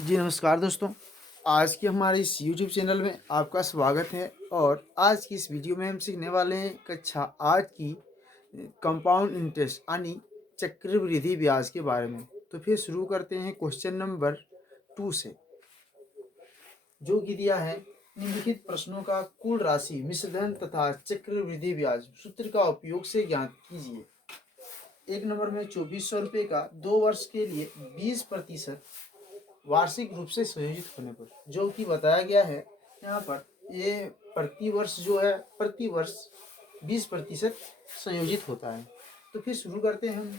जी नमस्कार दोस्तों। आज की हमारे इस YouTube चैनल में आपका स्वागत है और आज की इस वीडियो में हम सीखने वाले हैं कक्षा 8 की कंपाउंड इंटरेस्ट यानी चक्रवृद्धि ब्याज के बारे में। तो फिर शुरू करते हैं क्वेश्चन नंबर 2 से, जो कि दिया है निम्नलिखित प्रश्नों का कुल राशि मिश्रधन तथा चक्रवृद्धि ब्याज सूत्र का उपयोग से ज्ञात कीजिए। एक नंबर में 2400 रुपये का 2 वर्ष के लिए 20% वार्षिक रूप से संयोजित होने पर, जो कि बताया गया है यहाँ पर, ये प्रति वर्ष जो है प्रति वर्ष 20% संयोजित होता है। तो फिर शुरू करते हैं हम,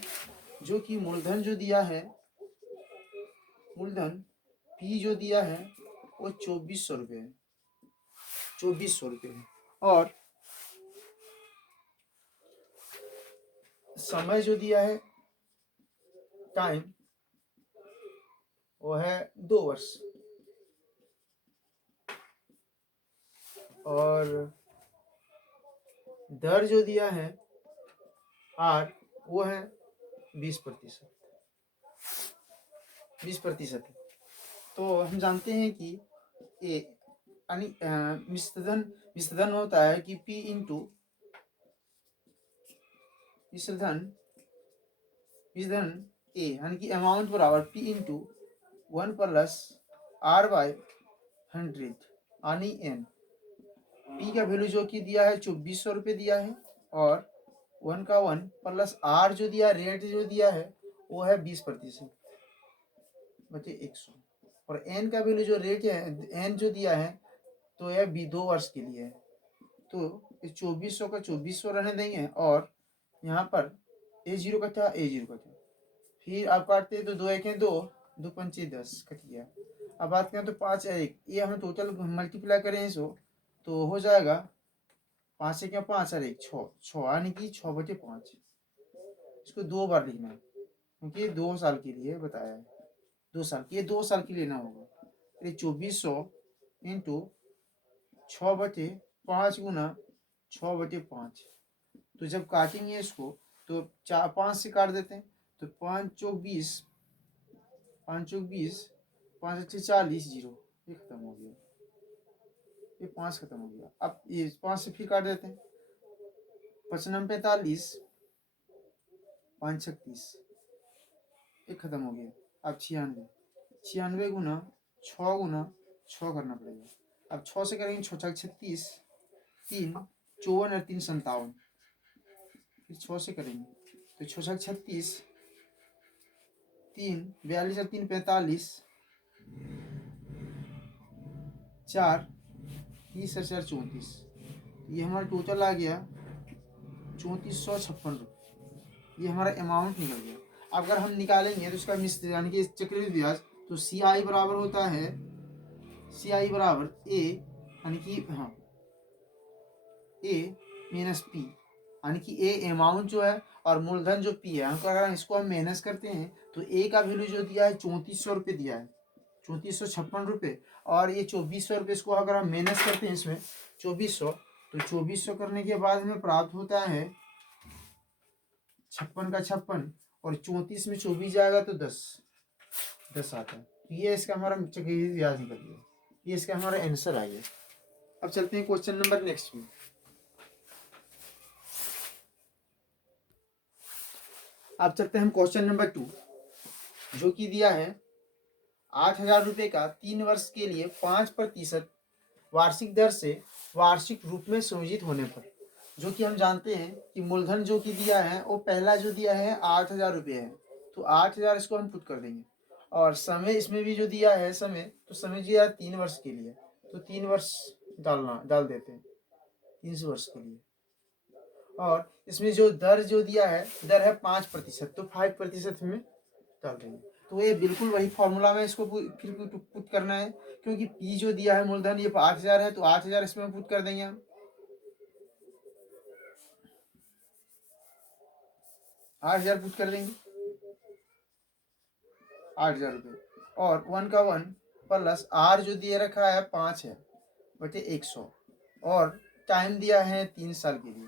जो कि मूलधन जो दिया है, मूलधन पी जो दिया है वो 2400 रुपये है, 2400 रुपये है। और समय जो दिया है, टाइम, वो है 2 वर्ष। और दर जो दिया है आर, वो है 20%। 20% है। तो हम जानते हैं कि ए यानी मिश्रधन होता है कि पी इंटू मिश्रधन मिश्रधन ए यानी कि अमाउंट बराबर पी इंटू 1+R/100 यानी एन। पी का वैल्यू जो कि दिया है 2400 रुपये दिया है, और 1 का 1 प्लस आर जो दिया, रेट जो दिया है वो है 20% बचे 100। और एन का वैल्यू जो रेट है, एन जो दिया है तो यह 2 वर्ष के लिए है। तो इस 2400 का 2400 रहने देंगे, और यहाँ पर A0 का था, A0 का था। फिर आप काटते हैं तो 2 1 2, 2 पंचे 10 कट गया। अब बात करें तो 5 1, ये हम टोटल मल्टीप्लाई करें इसको तो हो जाएगा 5 1 5 और 1 6, 6 यानी कि 6/5। इसको 2 बार लिखना है क्योंकि ये 2 साल के लिए बताया है। 2 साल, ये 2 साल के लिए ना होगा। ये 2400 इंटू 6/5 गुना 6/5। तो जब काटेंगे इसको तो 4 5 से काट देते हैं, तो 5 चौक 20, 5 चौक 20, 5 अच्छे 40, 0, ये खत्म हो गया। ये 5 खत्म हो गया। अब ये 5 से फिर काट देते हैं, 55 45, 5 36, ये खत्म हो गया। अब 96, 96 गुना 6 गुना 6 करना पड़ेगा। अब 6 से करेंगे, 6 छक 36, 3 54 और 3 57। फिर 6 से करेंगे तो 6 छक 36, 3 42 और 3 45, 4 30 और 4 34। ये हमारा टोटल आ गया 3456 रुपये। ये हमारा अमाउंट निकल गया। अगर हम निकालेंगे तो इसका मिश्र यानी कि चक्रवृद्धि ब्याज, तो सी आई बराबर होता है, सी आई बराबर ए यानी कि हाँ ए माइनस पी, यानी कि ए अमाउंट जो है और मूलधन जो पी है, अगर इसको हम माइनस करते हैं तो ए का वैल्यू जो दिया है 3400 रुपये दिया है, 3456 रुपये। और ये 2400 रुपये, इसको अगर हम माइनस करते हैं इसमें 2400, तो 2400 करने के बाद हमें प्राप्त होता है 56 का 56, और 34 में 24 जाएगा तो 10 10 आता है। तो ये इसका हमारा चक्रवृद्धि ब्याज निकल गया। ये इसका हमारा आंसर आ गया। अब चलते हैं क्वेश्चन नंबर नेक्स्ट में। अब चलते हैं हम क्वेश्चन नंबर 2, जो कि दिया है 8000 रुपये का 3 वर्ष के लिए 5% वार्षिक दर से वार्षिक रूप में संयोजित होने पर, जो कि हम जानते हैं कि मूलधन जो कि दिया है वो पहला जो दिया है 8000 रुपये है, तो 8000 इसको हम पुट कर देंगे। और समय इसमें भी जो दिया है समय, तो समय दिया है 3 वर्ष के लिए, तो 3 वर्ष डाल देते हैं 3 वर्ष के लिए। और इसमें जो दर जो दिया है, दर है 5%, तो 5% में डाल देंगे। तो ये बिल्कुल वही फॉर्मूला में इसको फिर पुट करना है, क्योंकि पी जो दिया है मूलधन ये 8000 है, तो 8000 इसमें पुट कर देंगे हम, 8000 पुट कर देंगे, 8000 रुपये। और 1 का 1 प्लस आर जो दिए रखा है 5 है बटे 100, और टाइम दिया है 3 साल के लिए।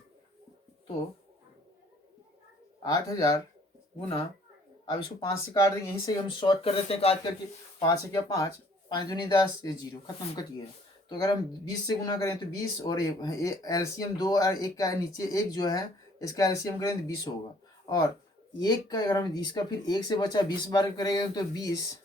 तो 8000 गुना अब इसको 5 से काट देंगे, यहीं से हम शॉर्ट कर देते हैं काट करके। 5 या 5, 5 दूनी 10, ये 0 खत्म, कट गया। तो अगर हम 20 से गुना करें तो 20, और ये एलसीएम 2 और 1 का नीचे 1 जो है इसका एलसीएम करें तो 20 होगा। और 1 का अगर हम 20 का फिर 1 से बचा 20 बार करेंगे तो 20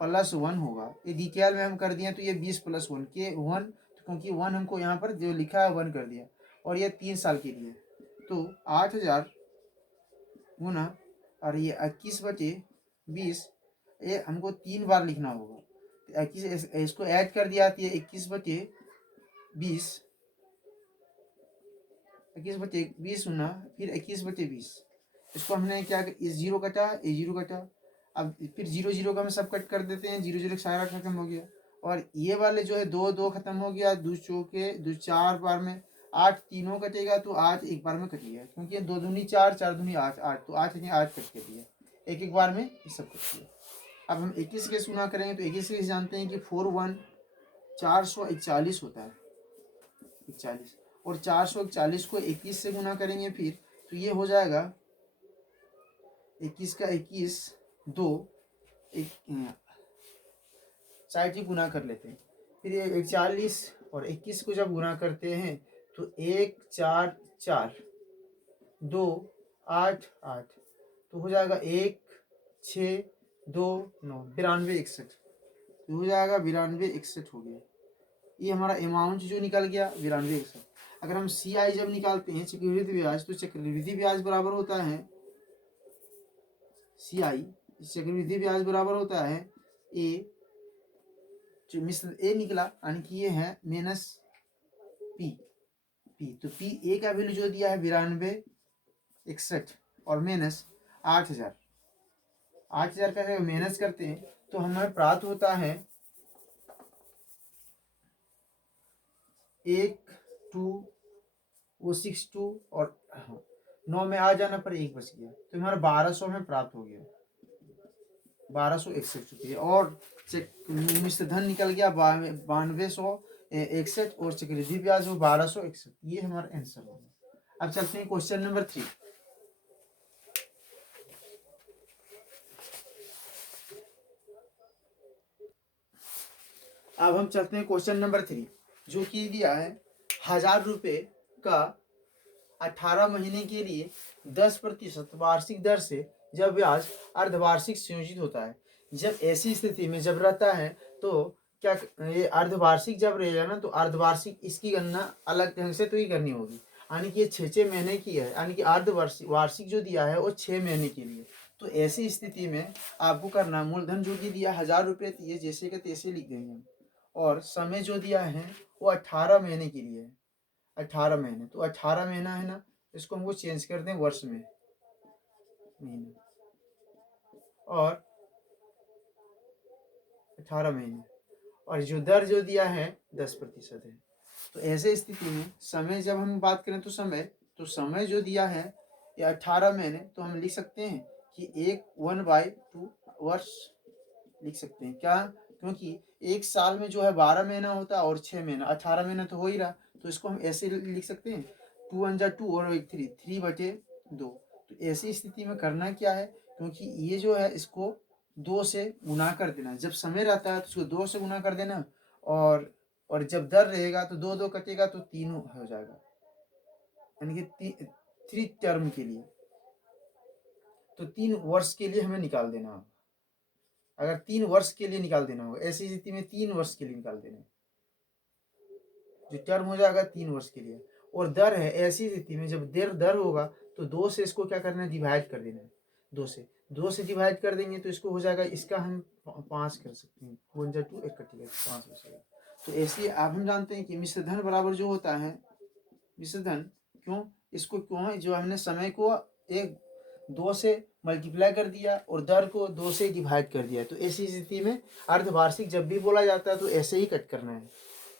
+ 1 होगा। ये डिकेल में हम कर दिए तो ये 20 + 1 के 1, क्योंकि 1 हमको यहाँ पर जो लिखा है 1 कर दिया। और ये 3 साल के लिए, तो 8000 गुना, और ये 21/20, ये हमको 3 बार लिखना होगा। तो 21 इसको ऐड कर दिया तो ये 21/20, 21/20 गुना फिर 21/20। इसको हमने क्या, इस 0 कटा, ये 0 कटा। अब फिर 0 0 का हम सब कट कर देते हैं, 0 0 सारा खत्म हो गया। और ये वाले जो है 2 2 खत्म हो गया, 2 चौके 2 4 बार में 8 तीनों कटेगा, तो 8 एक बार में कट गया, क्योंकि 2 दूनी 4, 4 दूनी 8, 8 तो 8 8 कट के दिया, एक एक बार में ये सब कट गया। अब हम 21 के गुना करेंगे तो 21 के जानते हैं कि 4 1 441 होता है, 41। और 441 को 21 से गुना करेंगे फिर, तो ये हो जाएगा 21 का 21 2 एक 60 गुना कर लेते हैं। फिर ये 41 और 21 को जब गुना करते हैं तो 1 4 4 2 8 8, तो हो जाएगा 1 6 2 9 92 61, तो हो जाएगा 92 61 हो गया। ये हमारा अमाउंट जो निकल गया 92 61। अगर हम CI जब निकालते हैं चक्रवृद्धि ब्याज, तो चक्रवृद्धि ब्याज बराबर होता है CI, चक्रवृद्धि ब्याज बराबर होता है A, जो मिश्र A निकला, यानी कि ये है माइनस P। तो P A का वैल्यू जो दिया है 92 61 और माइनस 8000। 8000 का जब माइनस करते हैं तो हमें प्राप्त होता है 1 2 वो 6 2 और 9 में आ जाना पर 1 बच गया, तो हमारा 1200 में प्राप्त हो गया, 1261 रुपये। और मिश्र धन निकल गया 9261, और चक्रवृद्धि ब्याज हो 1261। ये हमारा आंसर होगा। अब चलते हैं क्वेश्चन नंबर 3। अब हम चलते हैं क्वेश्चन नंबर 3, जो कि दिया है 1000 रुपये का 18 महीने के लिए 10% वार्षिक दर से जब ब्याज अर्धवार्षिक संयोजित होता है। जब ऐसी स्थिति में जब रहता है तो क्या, ये अर्धवार्षिक जब रहेगा ना, तो अर्धवार्षिक इसकी गणना अलग ढंग से तो ही करनी होगी, यानी कि ये 6 महीने की है, यानी कि अर्धवार्षिक वार्षिक जो दिया है वो 6 महीने के लिए। तो ऐसी स्थिति में आपको करना, मूलधन जो कि दिया 1000 रुपये, ये जैसे के तैसे लिख देंगे हम, और समय जो दिया है वो 18 महीने के लिए है, 18 महीने। तो 18 महीना है ना, इसको हमको चेंज कर दें वर्ष में, महीने, और 18 महीने, और जो दर जो दिया है 10% है। तो ऐसे स्थिति में समय जब हम बात करें तो समय जो दिया है ये 18 महीने, तो हम लिख सकते हैं कि 1/2 वर्ष लिख सकते हैं। क्या, क्योंकि एक साल में जो है 12 महीना होता है और 6 महीना, 18 महीना तो हो ही रहा, तो इसको हम ऐसे लिख सकते हैं 2 1 2 और 1 3 3/2। तो ऐसी स्थिति में करना क्या है, क्योंकि ये जो है इसको 2 से गुना कर देना, जब समय रहता है तो उसको 2 से गुना कर देना, और जब दर रहेगा तो 2 2 कटेगा तो 3 हो जाएगा, यानी कि 3 टर्म के लिए, तो 3 वर्ष के लिए हमें निकाल देना होगा। अगर 3 वर्ष के लिए निकाल देना होगा, ऐसी स्थिति में 3 वर्ष के लिए निकाल देना, जो टर्म हो जाएगा 3 वर्ष के लिए। और दर है, ऐसी स्थिति में जब दर होगा तो 2 से इसको क्या करना है, डिवाइड कर देना है। 2 से डिवाइड कर देंगे तो इसको हो जाएगा, इसका हम 5 कर सकते हैं, 1 2 1 कटेगा 5 हो जाएगा। तो ऐसे अब हम जानते हैं कि मिश्र धन बराबर जो होता है, मिश्र धन क्यों, इसको क्यों है, जो हमने समय को 2 से मल्टीप्लाई कर दिया और दर को 2 से डिवाइड कर दिया। तो ऐसी स्थिति में अर्धवार्षिक जब भी बोला जाता है तो ऐसे ही कट करना है।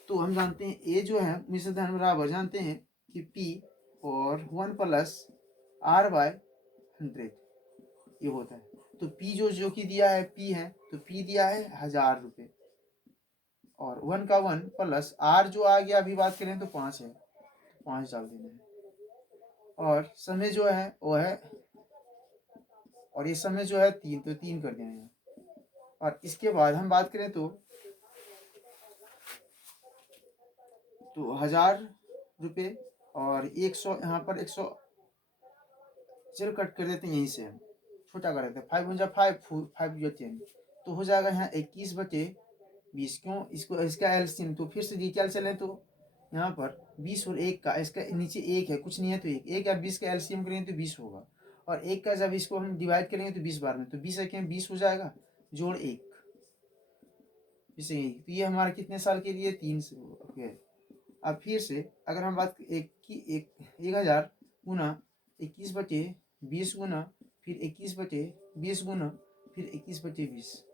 तो हम जानते हैं ए जो है मिश्र धन बराबर जानते हैं कि P और 1 + R/100 ये होता है। तो P जो कि दिया है P है, तो P दिया है 1000 रुपये, और 1 का 1 + R जो आ गया, अभी बात करें तो 5 है, 5 डाल देना है, और समय जो है वो है और ये समय जो है 3, तो 3 कर देना यहाँ। और इसके बाद हम बात करें तो 1000 रुपये और 100, यहाँ पर 100 चलो कट कर देते हैं, यहीं से हम छोटा कर देते हैं। 5 × 5 5 × 10 तो हो जाएगा यहाँ 21/20। क्यों इसको इसका एलसीएम, तो फिर से डिटेल चलें तो यहाँ पर 20 और 1 का, इसका नीचे 1 है, कुछ नहीं है तो 1 या 20 का एलसीएम करेंगे तो 20 होगा। और 1 का जब इसको हम डिवाइड करेंगे तो 20 बार में, तो 20 1 20 हो जाएगा, जोड़ 1 इसे। तो ये हमारा कितने साल के लिए? 3 साल। अब फिर से अगर हम बात 1000 गुना 21/20 गुना फिर 21/20 गुना फिर 21/20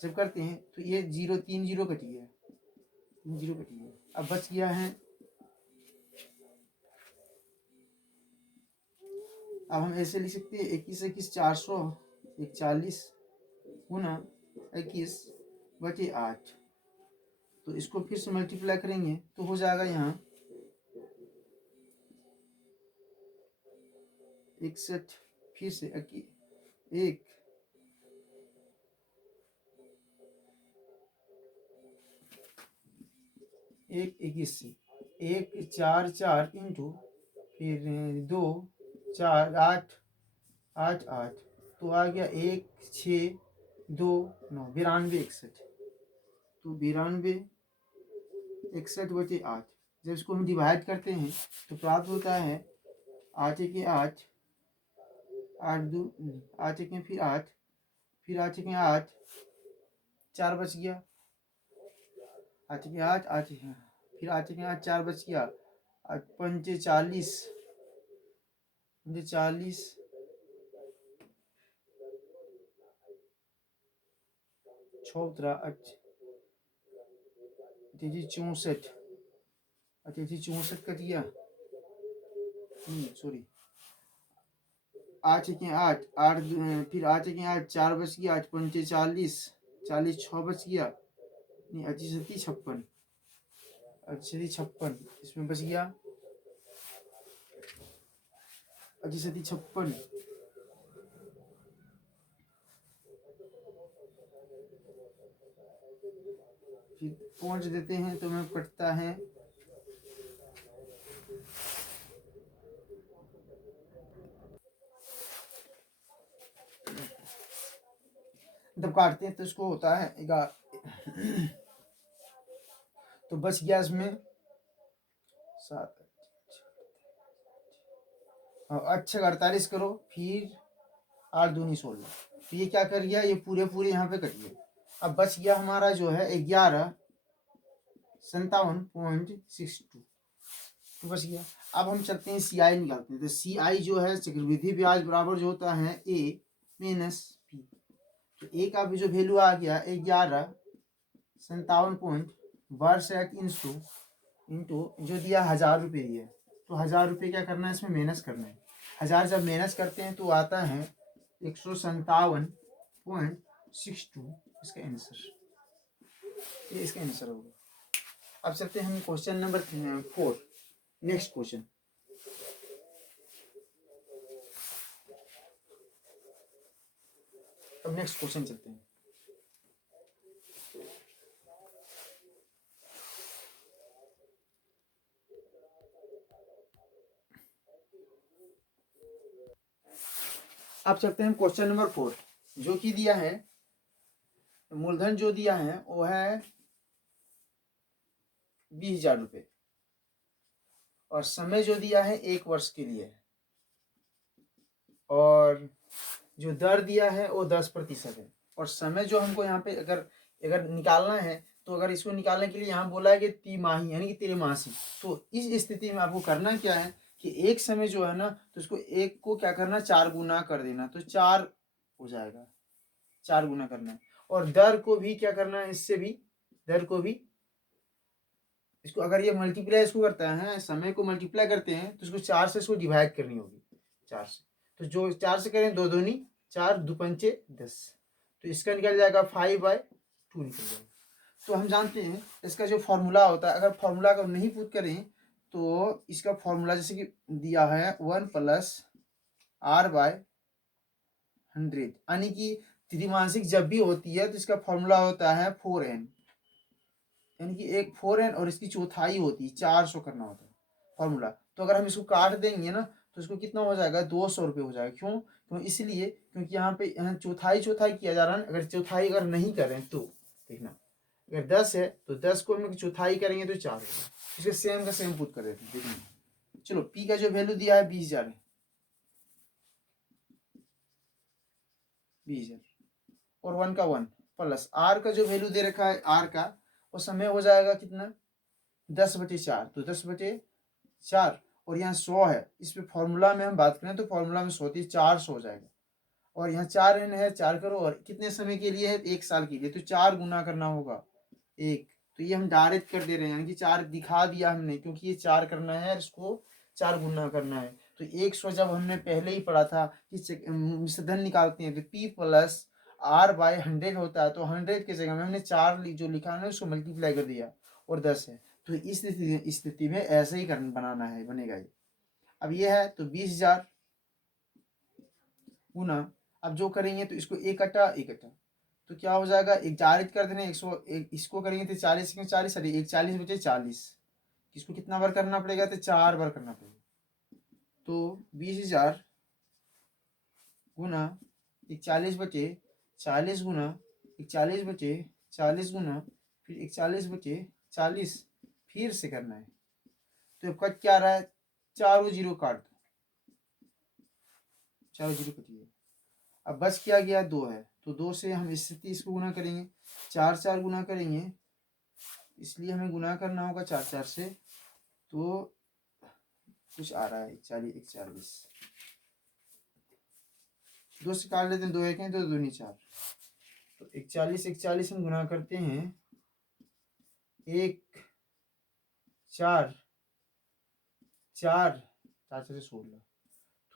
जब करते हैं तो ये 3 जीरो कट गया, 3 जीरो कट गया। अब बच गया है, अब हम ऐसे लिख सकते हैं 21 441 गुना 21/8। तो इसको फिर से मल्टीप्लाई करेंगे तो हो जाएगा यहाँ 61, फिर से 1 21 से 1 4 4 इंटू फिर 2 4 8 8 8 तो आ गया 1 6 2 9 92 61। तो 92 61/8 जब इसको हम डिवाइड करते हैं तो प्राप्त होता है 8 1 8 8 2 8 1 फिर 8 फिर 8 1 8 4 बच गया, 8 1 8 8 फिर 8 1 8 4 बच गया, 8 5 40 40 6 64 64 कट गया, सॉरी 8 1 8 8 फिर 8 1 8 4 बच गया, 8 5 40 40 6 बच गया, नहीं 8 7 56 इसमें बच गया 8 7 56। फिर पहुंच देते हैं तो हमें कटता है जब काटते हैं तो इसको होता है 11। तो बच गया इसमें 7 अच्छा 48 करो, फिर 8 दूनी 16। तो ये क्या कर गया, ये पूरे यहाँ पे कट गया। अब बच गया हमारा जो है 1157.62 तो बच गया। अब हम चलते हैं CI निकालते हैं। तो CI जो है चक्रवृद्धि ब्याज बराबर जो होता है A माइनस P। तो A का भी जो वैल्यू आ गया 1157.62 इंटू जो दिया 1000 रुपये दिया, तो 1000 रुपये क्या करना है, इसमें माइनस करना है। 1000 जब माइनस करते हैं तो आता है 157.62 इसका आंसर, ये इसका आंसर होगा। अब चलते हैं हम क्वेश्चन नंबर 4, नेक्स्ट क्वेश्चन। अब नेक्स्ट क्वेश्चन चलते हैं। अब चलते हैं क्वेश्चन नंबर 4, जो कि दिया है मूलधन जो दिया है वो है 20,000 रुपये और समय जो दिया है 1 वर्ष के लिए, और जो दर दिया है वो 10% है। और समय जो हमको यहाँ पे अगर निकालना है तो अगर इसको निकालने के लिए यहाँ बोला है कि तिमाही यानी कि त्रैमासिक। तो इस स्थिति में आपको करना क्या है कि एक समय जो है ना तो इसको एक को क्या करना 4 गुना कर देना, तो 4 हो जाएगा, 4 गुना करना है। और दर को भी क्या करना है, इससे भी दर को भी इसको अगर ये मल्टीप्लाई इसको करता है, समय को मल्टीप्लाई करते हैं तो इसको 4 से इसको डिवाइड करनी होगी, 4 से। तो जो 4 से करें 2 दूनी 4 2 पंचे 10, तो इसका निकल जाएगा 5/2 निकल जाएगा। तो हम जानते हैं इसका जो फॉर्मूला होता है, अगर फॉर्मूला को नहीं पुट करें तो इसका फॉर्मूला जैसे कि दिया है 1 + R/100 100, यानी कि त्रिमासिक जब भी होती है तो इसका फॉर्मूला होता है 4n, यानी कि एक 4n और इसकी चौथाई होती है 400 करना होता है फॉर्मूला। तो अगर हम इसको काट देंगे ना तो इसको कितना हो जाएगा, 200 रुपये हो जाएगा। क्यों इसलिए क्योंकि यहाँ पे चौथाई किया जा रहा है। अगर चौथाई अगर नहीं करें तो देखना, अगर 10 है तो 10 को हम चौथाई करेंगे तो 4 होगा। इसके सेम का सेम पुट कर देते हैं, देखिए। चलो पी का जो वैल्यू दिया है 20,000 है, 20,000 और 1 का 1 प्लस आर का जो वैल्यू दे रखा है आर का, वो समय हो जाएगा कितना, 10/4। तो 10/4 और यहाँ 100 है। इस पे फॉर्मूला में हम बात करें तो फॉर्मूला में 100 400 हो जाएगा। और यहाँ 4n है, 4 करो और कितने समय के लिए है, 1 साल के लिए, तो 4 गुना करना होगा 1। तो ये हम डायरेक्ट कर दे रहे हैं, यानी कि 4 दिखा दिया हमने, क्योंकि ये 4 करना है, इसको 4 गुना करना है। तो 100 जब हमने पहले ही पढ़ा था कि मिश्रधन निकालते हैं तो P प्लस R/100 होता है, तो 100 की जगह में हमने 4 जो लिखा है उसको मल्टीप्लाई कर दिया और 10 है। तो इस स्थिति में ऐसे ही बनाना है, बनेगा ये। अब ये है तो 20,000 गुना, अब जो करेंगे तो इसको एक अट्ठा तो क्या हो जाएगा, एक जारित कर देना 100, इसको करेंगे तो 40 में 40, अरे 1 40 बचे 40, इसको कितना बार करना पड़ेगा, तो 4 बार करना पड़ेगा। तो 20,000 गुना 41 बचे 40 गुना 41 बचे 40 गुना फिर 41 बचे 40, फिर से करना है। तो अब कट क्या रहा है, चारों जीरो काट दो, चारों जीरो कटिए। अब बच क्या गया, 2 है, तो 2 से हम इसको गुना करेंगे, 4 गुना करेंगे, इसलिए हमें गुना करना होगा 4 से। तो कुछ आ रहा है 41 2 से काट लेते हैं, 2 एक है तो 2 नहीं 4, तो 41 हम गुना करते हैं 1 4 4 4 से 16,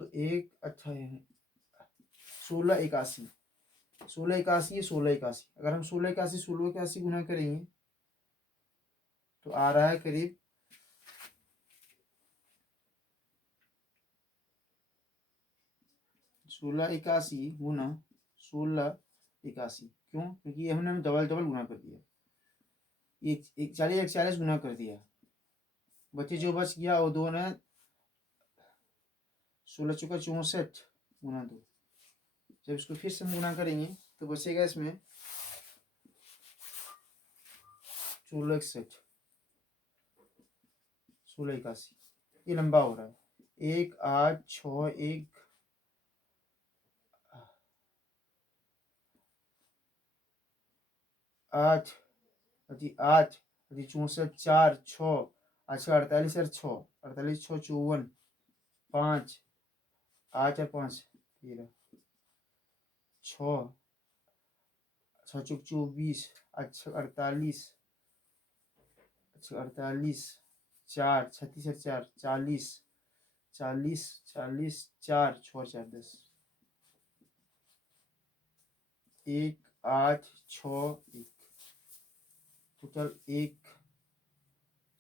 तो 1 अच्छा है 16 81 16 81 16 81। अगर हम 16 81 गुना करेंगे तो आ रहा है करीब 1681 गुना 1681। क्यों, क्योंकि ये हमने डबल गुना कर दिया, 41 गुना कर दिया, बचे जो बच गया वो 2 ने 16 चौका 64 गुना 2। जब इसको फिर से हम गुना करेंगे तो बचेगा इसमें 1661 1681। ये लंबा हो रहा है, 1 8 6 1 8 8 64 4 6 अच्छा 48 और 6 48 6 54 5 8 और 5 13 6 6 चौक 24 अच्छा 48 अच्छा 48 4 36 और 4 40 40 40 4 6 4 10 1 8 6 1 टोटल 1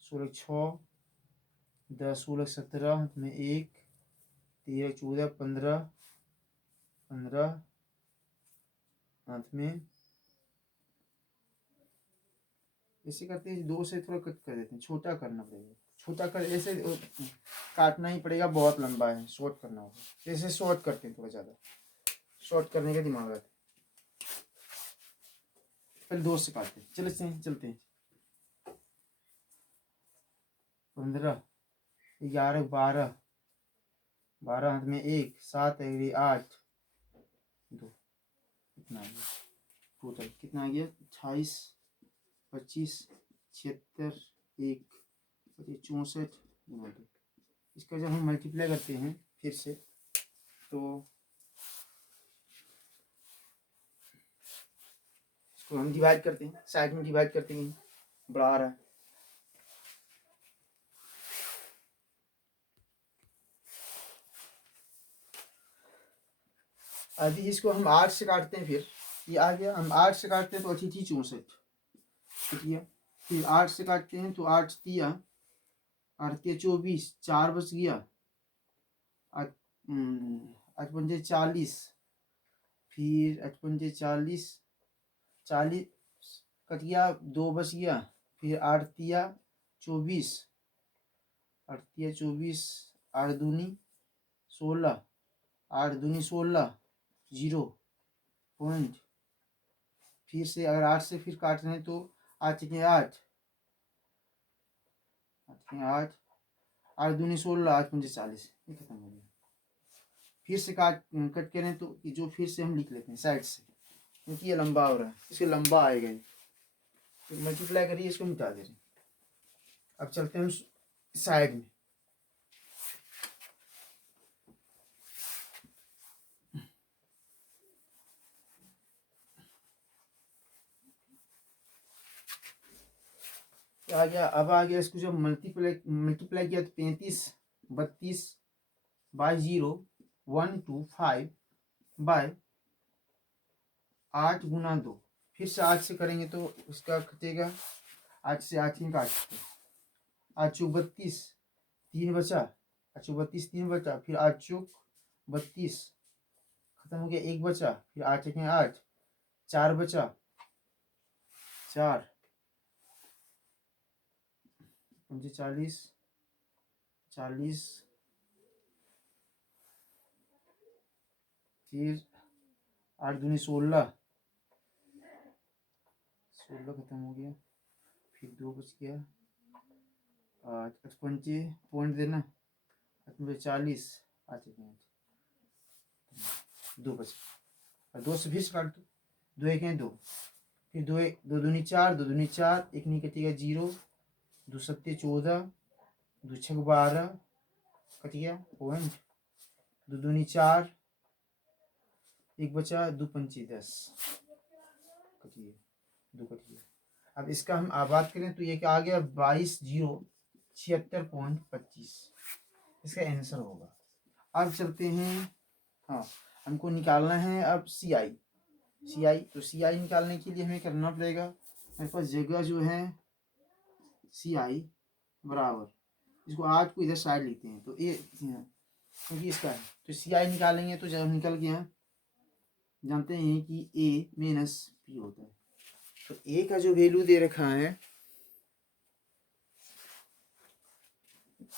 16 6 10 16 17 में 1 13 14 15 15 अंत में ऐसे करते हैं, 2 से थोड़ा कट कर देते हैं, छोटा करना पड़ेगा, छोटा कर ऐसे काटना ही पड़ेगा, बहुत लंबा है, शॉर्ट करना होगा, ऐसे शॉर्ट करते हैं, थोड़ा ज़्यादा शॉर्ट करने का दिमाग आता है। पहले 2 से काटते हैं, चलते हैं 15 11 12 12 हाथ में 1 7 8 2 कितना आ गया, टोटल कितना आ गया 28 25 76 1 64 गुना 2। इसका जब हम मल्टीप्लाई करते हैं फिर से तो इसको हम डिवाइड करते हैं, साइड में डिवाइड करते हैं, बढ़ा रहा है। अभी इसको हम 8 से काटते हैं, फिर ये आ गया, हम 8 से काटते हैं तो 88 64 ठीक है। फिर 8 से काटते हैं तो 8 दिया 8 दिया 24 4 बच गया 8 8 पंजे 40 फिर 8×5 = 40 कट गया, 2 बच गया, फिर 8×3 = 24, 8×2 = 16, 8×2 = 16, 0 पॉइंट। फिर से अगर 8 से फिर काट रहे हैं तो 8×8, 8×8, 8×2 = 16, 8×5 = 40, ये खत्म हो गया। फिर से कट करें तो जो फिर से हम लिख लेते हैं साइड से, क्योंकि ये लंबा हो रहा है, इसके लंबा आएगा ये, तो मल्टीप्लाई करिए, इसको मिटा दे रहे हैं। अब चलते हैं हम साइड में। क्या आ गया, अब आ गया, इसको जब मल्टीप्लाई किया तो 35, 32 बाई 0, 125 बाय 8×2। फिर से 8 से करेंगे तो इसका कटेगा, 8 से 8 ही काट सकते, 8×32 3 बचा, 8×32 3 बचा, फिर 8×32 खत्म हो गया, 1 बचा, फिर 8×8 4 बचा, 4 40, 40, फिर 8×2 = 16, 16 खत्म हो गया, फिर 2 बच गया, 55 पॉइंट देना, 40, 8×8 2 बचा, 2 से फिर से काट दो, 2 1 2, फिर 2 2 दूनी 4, 2 दूनी 4, 1 नहीं कटेगा, 0, 2 7 14, 2 6 12 कट गया पॉइंट, 2 दूनी 4, 1 बचा, 2 5 10 कट गया, 2 कट गया। अब इसका हम आबाद करें तो ये क्या आ गया, 22,076.25 इसका आंसर होगा। अब चलते हैं, हाँ हमको निकालना है अब CI। तो CI निकालने के लिए हमें करना पड़ेगा, मेरे पास जगह जो है CI बराबर, इसको 8 को इधर साइड लिखते हैं, तो ये क्योंकि इसका है, तो CI निकालेंगे तो जब निकल गया, जानते हैं कि A - P होता है, तो A का जो वैल्यू दे रखा है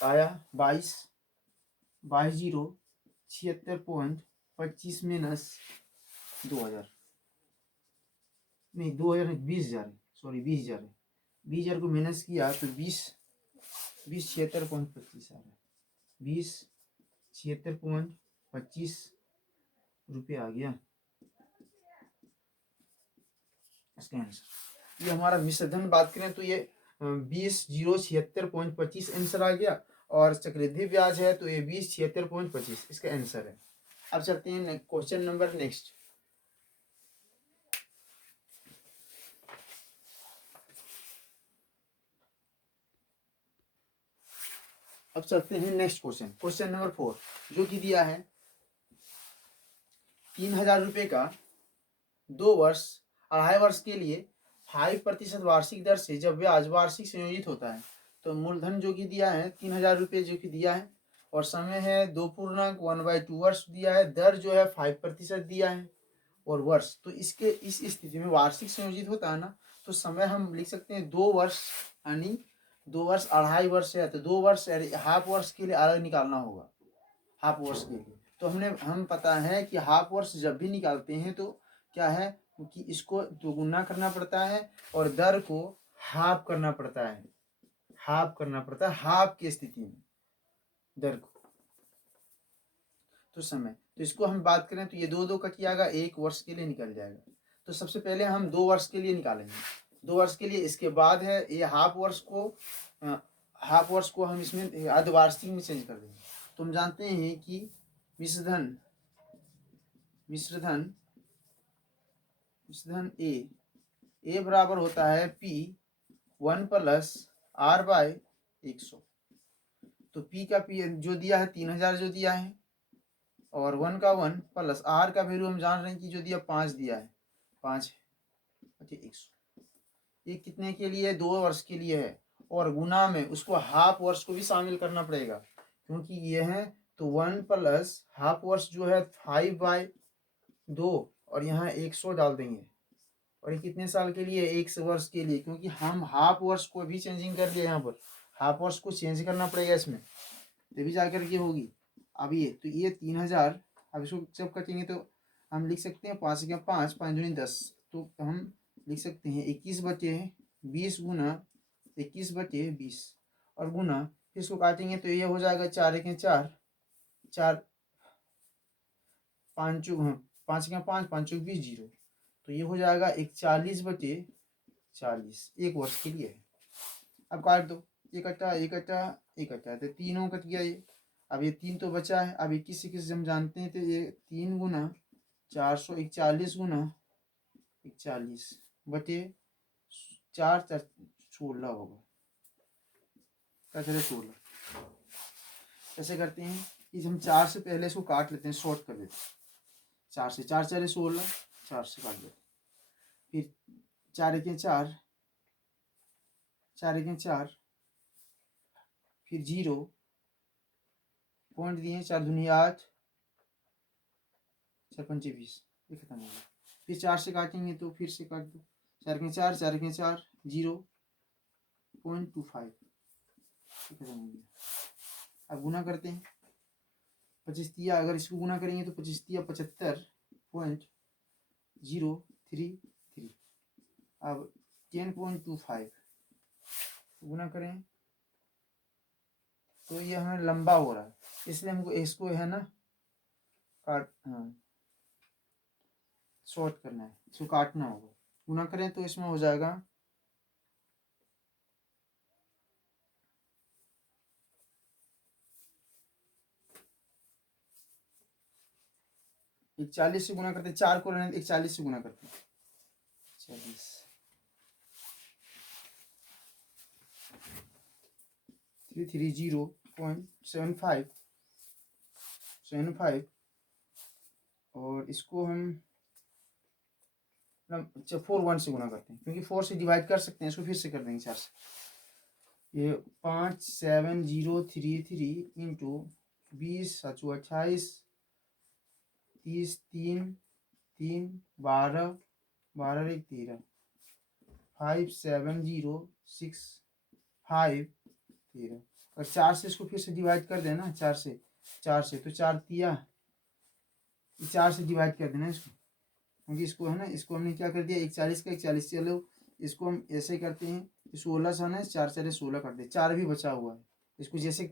आया 22,076.25 माइनस 2000, नहीं 2000 नहीं, 20,000, सॉरी 20,000 है, 20,000 को माइनस किया तो 76.25 आ रहा है, 76.25 रुपये आ गया इसका आंसर। ये हमारा मिश्र धन बात करें तो ये 20,076.25 आंसर आ गया, और चक्रवृद्धि ब्याज है तो ये 20,76.25 इसका आंसर है। अब चलते हैं क्वेश्चन नंबर नेक्स्ट। अब चलते हैं नेक्स्ट क्वेश्चन नंबर 4, जो कि दिया है 3,000 रुपये का 2 वर्ष 2.5 वर्ष के लिए 5% वार्षिक दर से जब ब्याज वार्षिक संयोजित होता है, तो मूलधन जो कि दिया है 3,000 रुपये जो कि दिया है, और समय है 2.1/2 वर्ष दिया है, दर जो है 5% दिया है, और वर्ष, तो इसके इस स्थिति में वार्षिक संयोजित होता है ना, तो समय हम लिख सकते हैं 2 वर्ष, यानी 2 वर्ष 2.5 वर्ष है, तो 2 वर्ष हाफ वर्ष के लिए अलग निकालना होगा, हाफ वर्ष के लिए। तो हम पता है कि हाफ वर्ष जब भी निकालते हैं तो क्या है कि इसको दोगुना करना पड़ता है और दर को हाफ करना पड़ता है, हाफ की स्थिति में दर को, तो समय, तो इसको हम बात करें तो ये 2 कट जाएगा, 1 वर्ष के लिए निकल जाएगा। तो सबसे पहले हम 2 वर्ष के लिए निकालेंगे, 2 वर्ष के लिए, इसके बाद है ये हाफ वर्ष को हम इसमें अर्धवार्षिक में चेंज कर देंगे। तो हम जानते हैं कि मिश्रधन ए बराबर होता है P1 + R/100। तो P का P जो दिया है 3,000 जो दिया है, और 1 का 1 प्लस R का वैल्यू हम जान रहे हैं कि जो दिया 5 दिया है, 5 है, 100। ये कितने के लिए, 2 वर्ष के लिए है, और गुना में उसको हाफ वर्ष को भी शामिल करना पड़ेगा, क्योंकि ये है तो 1 + हाफ वर्ष जो है 5/2, और यहाँ 100 डाल देंगे। और ये कितने साल के लिए? 1 वर्ष के लिए, क्योंकि हम हाफ वर्ष को भी चेंजिंग कर लिया। यहाँ पर हाफ वर्ष को चेंज करना पड़ेगा इसमें, तभी जाकर के होगी। अब ये तो ये 3000, अब इसको जब कटेंगे तो हम लिख सकते हैं 5 या 5, 5 दूनी 10, तो हम लिख सकते हैं 21/20 गुना 21/20 और गुना, फिर इसको काटेंगे तो ये हो जाएगा 4 1 4, 4 5 हाँ 5 या 5, 5 20 जीरो, तो ये हो जाएगा 41/40, 1 वर्ष के लिए है। अब काट दो, ये कटा ये कटा ये कटा, तो तीनों कट गया ये। अब ये 3 तो बचा है। अब 21 हम जानते हैं, तो ये 3 गुना 441 गुना 41/4, 4 16 होगा, क्या चले 16। कैसे करते हैं कि हम 4 से पहले इसको काट लेते हैं, शॉर्ट कर देते हैं। 4 से 4 चले 16, 4 से काट देते, फिर 4 1 4, 4 1 4, फिर 0 पॉइंट दिए, 4 दूनी 8, 4 पंचे 20, ये खत्म हो गया। फिर 4 से काटेंगे तो फिर से काट दो, 4 1 4, 4 1 4, 0.25, ये खत्म हो गया। अब गुना करते हैं, 25 तिया, अगर इसको गुना करेंगे तो 25 तिया 75.033। अब 10.25 गुना करें तो ये हमें लंबा हो रहा है, इसलिए हमको इसको है ना काट, हाँ शॉर्ट करना है, इसको काटना होगा। गुना करें तो इसमें हो जाएगा 41 से गुना करते, 4 को रहने 41 से गुना करते, 40 330.75 और इसको हम 41 से गुना करते हैं, क्योंकि 4 से डिवाइड कर सकते हैं, इसको फिर से कर देंगे 4 से। ये 57033 इंटू 20 7 28 30 3 3 12 12 1 13 57065 13, और 4 से इसको फिर से डिवाइड कर देना, 4 से तो 4 तिया 4 से डिवाइड कर देना इसको, क्योंकि इसको है ना, इसको हमने क्या कर दिया 41 का 41, चलो इसको हम ऐसे करते हैं, 16 सा ना 4 4 16 कर दे, 4 भी बचा हुआ है, इसको जैसे